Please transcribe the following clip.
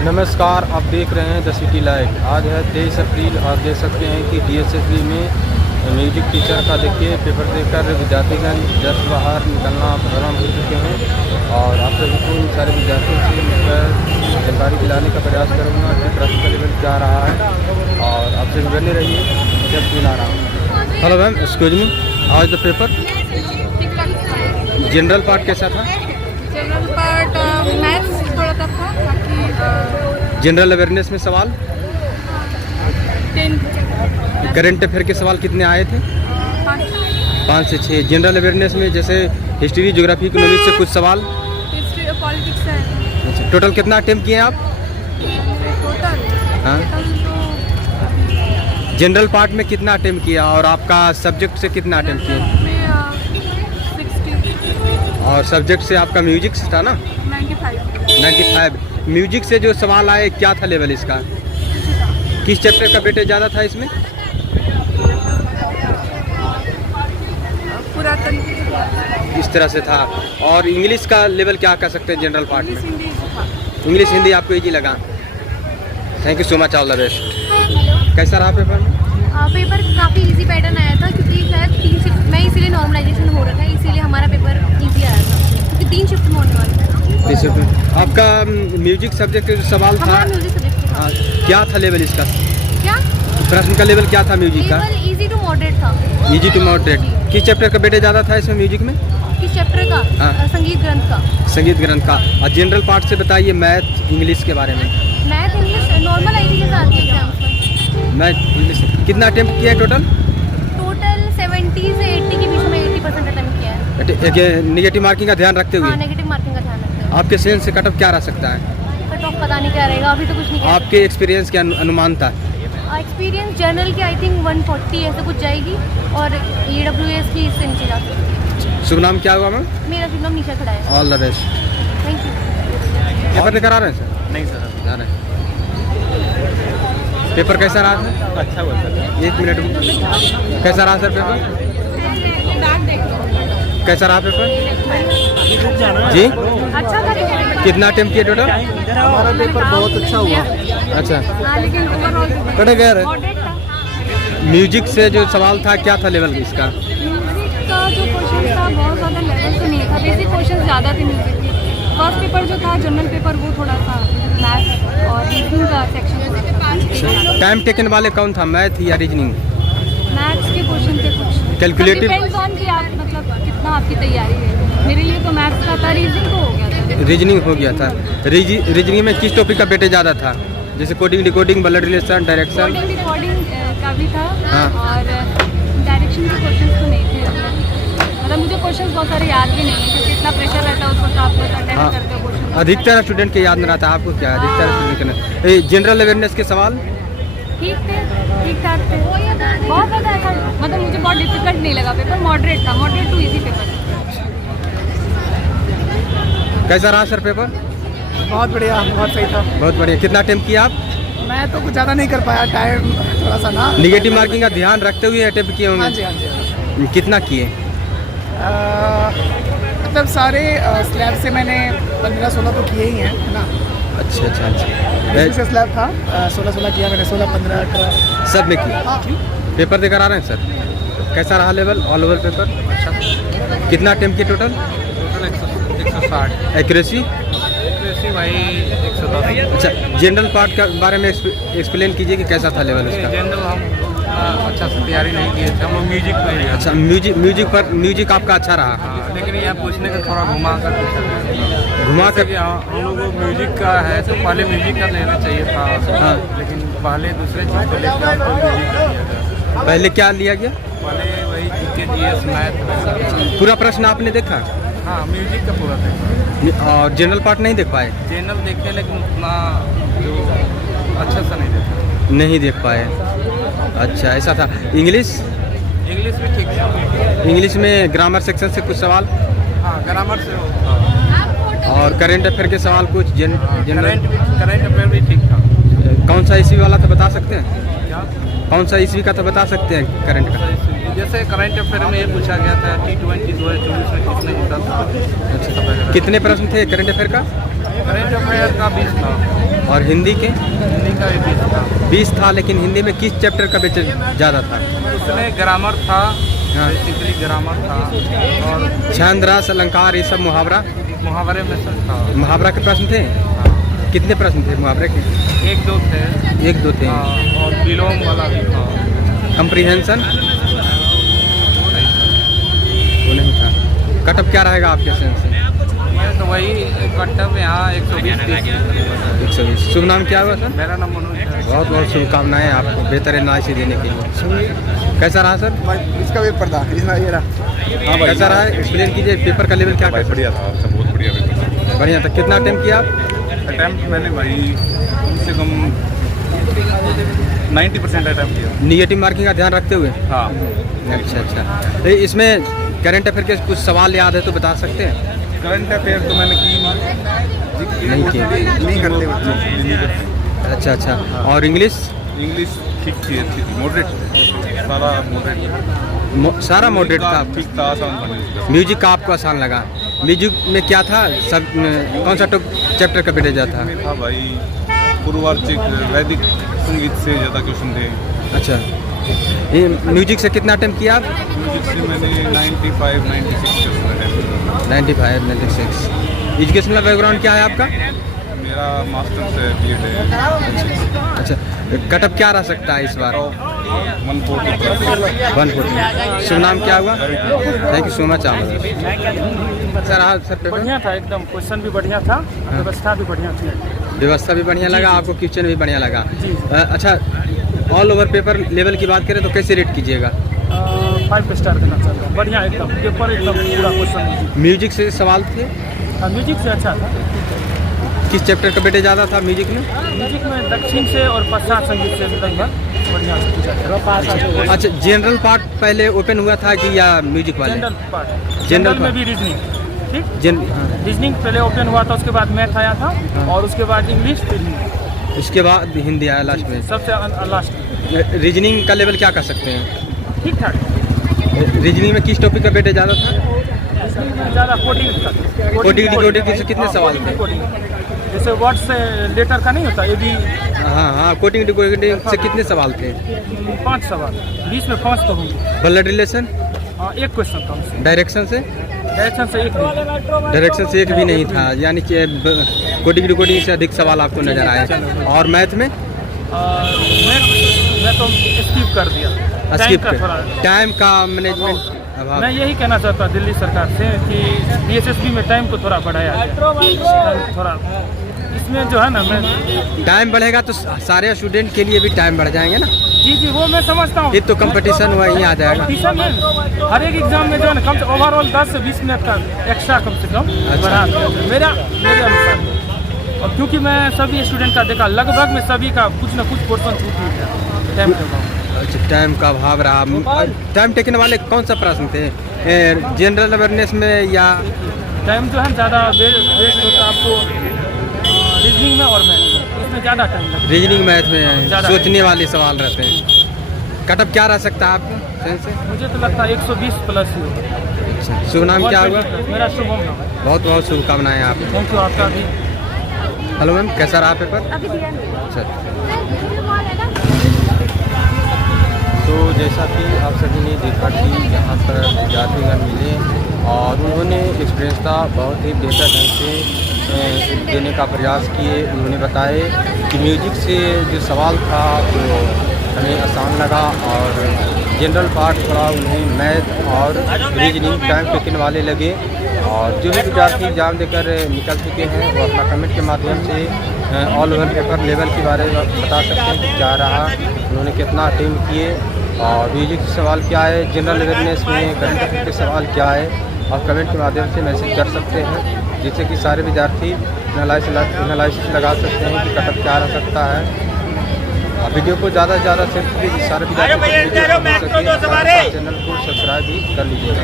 नमस्कार, आप देख रहे हैं द सिटी लाइट। आज है 23 अप्रैल और देख सकते हैं कि DSSB में म्यूजिक टीचर का देखिए पेपर देकर विद्यार्थीगण जस्ट बाहर निकलना प्रारंभ हो चुके हैं। और आप सभी को इन सारे विद्यार्थियों से मिलकर जानकारी दिलाने का प्रयास करूँगा कि प्रश्न का लेवल क्या रहा है। और आप सभी बने रहिए, जब दिला रहा हूँ। हेलो मैम, एक्सक्यूज मी, आज द पेपर जनरल पार्ट कैसा था? जनरल पार्ट मैथ्स थोड़ा टफ था, बाकी जनरल अवेयरनेस में सवाल 10 करंट अफेयर के सवाल कितने आए थे? 5 से 6। जनरल अवेयरनेस में जैसे हिस्ट्री, ज्योग्राफी, इकोनॉमिक्स से कुछ सवाल। हिस्ट्री और पॉलिटिक्स है। अच्छा, टोटल कितना अटेम्प्ट किए आप? टोटल हाँ, तो जनरल पार्ट में कितना अटेम्प्ट किया और आपका सब्जेक्ट से कितना अटेम्प्ट किया? में 60 और सब्जेक्ट से आपका म्यूजिक से था ना? 95 95। म्यूजिक से जो सवाल आए क्या था लेवल इसका? किस चैप्टर का वेटेज ज़्यादा था इसमें? पुरातन इस तरह से था। और इंग्लिश का लेवल क्या कह सकते हैं जनरल पार्ट इंग्लिश में? हिंदी था। इंग्लिश हिंदी आपको इजी लगा? Thank you so much, all the best. कैसा रहा पेपर? पेपर काफ़ी इजी पैटर्न आया था, क्योंकि शायद 3 शिफ्ट में इसीलिए नॉर्मलाइजेशन हो रहा था, इसीलिए हमारा पेपर इजी आया था, क्योंकि 3 शिफ्ट में होने वाला था। आपका म्यूजिक सब्जेक्ट का जो सवाल था, हमारा म्यूजिक सब्जेक्ट था। क्या था लेवल इसका? क्या प्रश्न का लेवल क्या था म्यूजिक का? लेवल इजी टू मॉडरेट था। Easy to moderate. किस चैप्टर का वेटेज ज़्यादा था इसमें म्यूजिक में? किस चैप्टर का? हाँ। संगीत ग्रंथ का। संगीत ग्रंथ का। और जनरल पार्ट से बताइए मैथ, इंग्लिश के बारे में। मैथ, इंग्लिश नॉर्मल आई थी जैसे आपके एग्जाम में। मैथ, इंग्लिश कितना अटेम्प्ट किया है टोटल? टोटल 70 से 80 के बीच में 80% अटेम्प्ट किया है। नेगेटिव मार्किंग का ध्यान रखते हुए हाँ, नेगेटिव मार्किंग का ध्यान रखते हुए। आपके सेंस से कट ऑफ क्या रह सकता है? कट ऑफ पता नहीं क्या रहेगा, अभी तो कुछ नहीं किया। आपके एक्सपीरियंस के अनुमान था? एक्सपीरियंस जनरल की आई थिंक 140 ऐसे कुछ जाएगी, और EWS की इससे नीचे जा सकती है। शुभ नाम क्या हुआ मैम? मेरा शुभ नाम निशा खड़ा है। All the best. Thank you. Paper लेकर आ रहे हैं सर? नहीं सर, जा रहे हैं। पेपर कैसा रहा था? अच्छा हुआ सर। 1 मिनट में। कैसा रहा सर पेपर? कैसा रहा पेपर जी? अच्छा था। कितना अटेम्प्ट किए टोटल? हमारा पेपर बहुत अच्छा हुआ। अच्छा, हाँ, लेकिन ओवरऑल कट गया रे। मॉडरेट था। म्यूजिक से जो सवाल था क्या था लेवल इसका? म्यूजिक का जो क्वेश्चन था बहुत ज़्यादा लेवल तो नहीं था, बेसिक क्वेश्चन ज़्यादा थे म्यूजिक के। फर्स्ट पेपर जो था जनरल पेपर, वो थोड़ा सा मैथ्स और रीजनिंग का सेक्शन। टाइम टेकन वाले कौन था, मैथ या रीजनिंग? मैथ्स के क्वेश्चन थे कुछ। Calculative- डिपेंड्स ऑन कि आप मतलब कितना आपकी तैयारी है। मेरे लिए तो मैथ्स का था, रीजनिंग तो हो गया था। रीजनिंग हो गया था। रीजनिंग में किस टॉपिक का वेटेज ज़्यादा था? जैसे coding, decoding, blood relation, direction? Coding recording का भी था। हाँ। और डायरेक्शन के क्वेश्चंस तो नहीं थे। मतलब मुझे क्वेश्चंस बहुत सारे याद भी नहीं है, क्योंकि इतना प्रेशर रहता है उस वक्त आप अटेंड हाँ। करते हो क्वेश्चन। अधिकतर स्टूडेंट के याद नहीं रहता, आपको क्या अधिकतर स्टूडेंट के? जनरल अवेयरनेस के सवाल ठीक थे, ठीक ठाक थे। बहुत ज़्यादा ऐसा मतलब मुझे बहुत डिफिकल्ट नहीं लगा पेपर, मॉडरेट था, मॉडरेट टू इजी पेपर। कैसा रहा सर पेपर? बहुत बढ़िया, बहुत सही था। बहुत बढ़िया। कितना अटेम्प्ट किया आप? मैं तो कुछ ज़्यादा नहीं कर पाया, टाइम थोड़ा सा ना। निगेटिव मार्किंग का ध्यान रखते हुए अटेम्प्ट किए हाँ होंगे? जी, हाँ जी, हाँ जी। कितना किए? मतलब सारे स्लैब से मैंने 15-16 तो किए ही हैं, है ना। अच्छा अच्छा इसमें अच्छा। से स्लैब था 16-16 किया मैंने, 16-15-18। सब में किए? हाँ, पेपर देकर आ रहे हैं सर? कैसा रहा लेवल, ऑल ओवर पेपर? अच्छा। कितना अटेम्प्ट किए टोटल? टोटल 160। एक्यूरेसी? एक्यूरेसी भाई 110। अच्छा, जनरल पार्ट के बारे में एक्सप्लेन कीजिए कि कैसा था लेवल उसका? जनरल हम अच्छा से तैयारी नहीं किए थे, हम लोग म्यूजिक पे ही हैं। अच्छा, म्यूजिक आपका अच्छा रहा? हाँ, लेकिन यहाँ पूछने का थोड़ा घुमा कर पूछा गया। घुमा जैसे कर? कि हम लोग को म्यूजिक का है तो पहले म्यूजिक का लेना चाहिए था। हाँ। लेकिन पहले दूसरे चीज़ को लेकर हमको म्यूजिक का लिया गया। पहले क्या लिया गया? पहले वही GK, GS, मैथ। पूरा प्रश्न आपने देखा? हाँ, म्यूजिक का पूरा देखा। और जनरल पार्ट नहीं देख पाए? जनरल देखे लेकिन उतना जो अच्छा सा नहीं देखा। नहीं देख पाए। अच्छा, ऐसा था। इंग्लिश? इंग्लिश भी ठीक था। इंग्लिश में ग्रामर सेक्शन से कुछ सवाल हाँ, ग्रामर से हो। और करंट अफेयर के सवाल कुछ जनरल? करंट अफेयर भी ठीक था। कौन सा ईस्वी वाला था बता सकते हैं? क्या? कौन सा ईस्वी का था बता सकते हैं करंट का? जैसे करंट अफेयर में ये पूछा गया था T20 2024 में किसने जीता था। अच्छा, कितने प्रश्न थे करंट अफेयर का? करंट अफेयर का 20 था। और हिंदी के हिंदी का भी 20 था। 20 था, लेकिन हिंदी में किस चैप्टर का वेटेज ज़्यादा था? उसमें ग्रामर था, हाँ। बेसिकली ग्रामर था और छंद रस अलंकार ये सब मुहावरा मुहावरे में सब था। मुहावरा के प्रश्न थे? हाँ। कितने प्रश्न थे मुहावरे के? 1-2 थे। 1-2 थे। हाँ, और विलोम वाला भी था। कंप्रीहेंशन वो नहीं था। कटअप क्या रहेगा आपके सेंस से? ये तो वही कटअप यहाँ 120 120। शुभ नाम क्या हुआ सर? मेरा नाम मनोज है। बहुत बहुत शुभकामनाएं आपको बेहतर एनालिसिस देने के लिए। कैसा रहा सर? इसका पेपर था, ये रहा। कैसा रहा है? एक्सप्लेन कीजिए पेपर का लेवल क्या? बढ़िया था, सब बहुत बढ़िया पेपर था। बढ़िया था। कितना अटेम्प्ट किया आप? अटैम्प्ट मैंने भाई कम से कम 90% अटैम्प्ट किया। निगेटिव मार्किंग का ध्यान रखते हुए? हाँ। अच्छा। तो इसमें करंट अफेयर के कुछ सवाल याद है तो बता सकते हैं? करंट अफेयर तो मैंने की नहीं किया। नहीं करते बच्चे। अच्छा। और इंग्लिश? इंग्लिश ठीक थी, अच्छी थी, मॉडरेट सारा मॉडरेट। सारा मॉडरेट था। ठीक था, आसान था म्यूजिक। म्यूजिक का आपको आसान लगा? म्यूजिक में क्या था? सब कौन सा चैप्टर का वेटेज था? में था भाई पूर्वार्चिक वैदिक संगीत से ज़्यादा क्वेश्चन थे। अच्छा। ये म्यूजिक से कितना अटेम्प्ट किया आप? म्यूजिक से मैंने 95-96 क्वेश्चन 95-96। एजुकेशनल बैकग्राउंड क्या है आपका? मेरा मास्टर्स है, BEd है। अच्छा। कटअप क्या रह सकता है इस बार? 140। 140। शुभ नाम क्या हुआ? थैंक यू सो मच आप सर। सर पेपर बढ़िया था एकदम, क्वेश्चन भी बढ़िया था, व्यवस्था भी बढ़िया थी। व्यवस्था भी बढ़िया लगा आपको? क्वेश्चन भी बढ़िया लगा? जी। अच्छा, ऑल ओवर पेपर लेवल की बात करें तो कैसे रेट कीजिएगा? 5 स्टार देना चाहता हूँ। बढ़िया एकदम, पेपर एकदम पूरा क्वेश्चन। म्यूजिक से सवाल थे? म्यूजिक से अच्छा था। किस चैप्टर का वेटेज ज़्यादा था म्यूजिक में? म्यूजिक में दक्षिण से और पश्चात संगीत से लगभग बढ़िया से पूछा था। अच्छा, जनरल पार्ट पहले ओपन हुआ था कि या म्यूजिक वाले? General part. जनरल में भी रीजनिंग, ठीक। हाँ। रीजनिंग पहले ओपन हुआ था, उसके बाद मैथ आया था, और उसके बाद इंग्लिश, फिर हिंदी, उसके बाद हिंदी आया लास्ट में। सबसे लास्ट। रीजनिंग का लेवल क्या कर सकते हैं? ठीक ठाक। रीजनिंग में किस टॉपिक का वेटेज ज़्यादा था? रीजनिंग में ज़्यादा कोडिंग कोडिंग से कितने सवाल थे? जैसे वर्ड से लेटर का नहीं होता, ये भी। हाँ। कोडिंग से कितने सवाल थे? 5 सवाल, 20 में 5 तो होंगे। Blood relation? हाँ, 1 क्वेश्चन था उससे। डायरेक्शन से? डायरेक्शन से 1 नहीं। डायरेक्शन से 1 भी नहीं था, यानी कि कोडिंग से अधिक सवाल आपको नजर आए। और मैथ में? मैं तो स्किप कर दिया। स्किप टाइम का थोड़ा, टाइम का मैनेजमेंट अभाव। मैं यही कहना चाहता दिल्ली सरकार से कि DSSB में टाइम को थोड़ा बढ़ाया जाए। थोड़ा इसमें जो है ना, मैं टाइम बढ़ेगा तो सारे स्टूडेंट के लिए भी टाइम बढ़ जाएंगे ना? जी वो मैं समझता हूँ। ये तो कंपटीशन वहीं आ जाएगा। कंपटीशन में हर एक एग्जाम में जो है ना, कम से ओवरऑल 10 से 20 मिनट का एक्स्ट्रा कम से कम बढ़ा दिया मेरे अनुसार। और क्योंकि मैं सभी स्टूडेंट का देखा, लगभग में सभी का कुछ ना कुछ पोर्शन छूट ही गया टाइम के अभाव। अच्छा, टाइम का अभाव रहा। टाइम टेकने वाले कौन सा प्रश्न थे? जनरल अवेयरनेस में या? टाइम जो है ज़्यादा वेस्ट होता है आपको रीजनिंग में और मैथ, इसमें ज़्यादा टाइम लगता है। रीजनिंग मैथ में सोचने वाले सवाल रहते हैं। कटअप क्या रह सकता है आपको सेंस से? मुझे तो लगता है 120 प्लस ही होगा। अच्छा, शुभ नाम क्या हुआ? मेरा शुभम नाम है। बहुत बहुत शुभकामनाएं आपको। थैंक यू आपका भी। हेलो मैम, कैसा रहा पेपर? अभी दिया नहीं। अच्छा। तो जैसा कि आप सभी ने देखा कि यहाँ पर विद्यार्थीगण मिले और उन्होंने एक्सपीरियंस का बहुत ही बेहतर ढंग से देने का प्रयास किए। उन्होंने बताए कि म्यूजिक से जो सवाल था वो हमें आसान लगा और जनरल पार्ट थोड़ा उन्हें मैथ और रीजनिंग टाइम टेकन वाले लगे। और जो भी विद्यार्थी एग्जाम देकर निकल चुके हैं वो अपना कमेंट के माध्यम से ऑल ओवर पेपर लेवल के बारे में बता सकते हैं कि क्या रहा, उन्होंने कितना अटेम्प्ट किए और म्यूजिक के सवाल क्या है, जनरल अवेयरनेस में करंट अफेयर के सवाल क्या है। और कमेंट के माध्यम से मैसेज कर सकते हैं जिससे कि सारे विद्यार्थी एनालिसिस लगा सकते हैं कि कटअप क्या रह सकता है। वीडियो को ज़्यादा से ज़्यादा शेयर कीजिए, सारे विद्यार्थी चैनल को सब्सक्राइब भी कर लीजिएगा।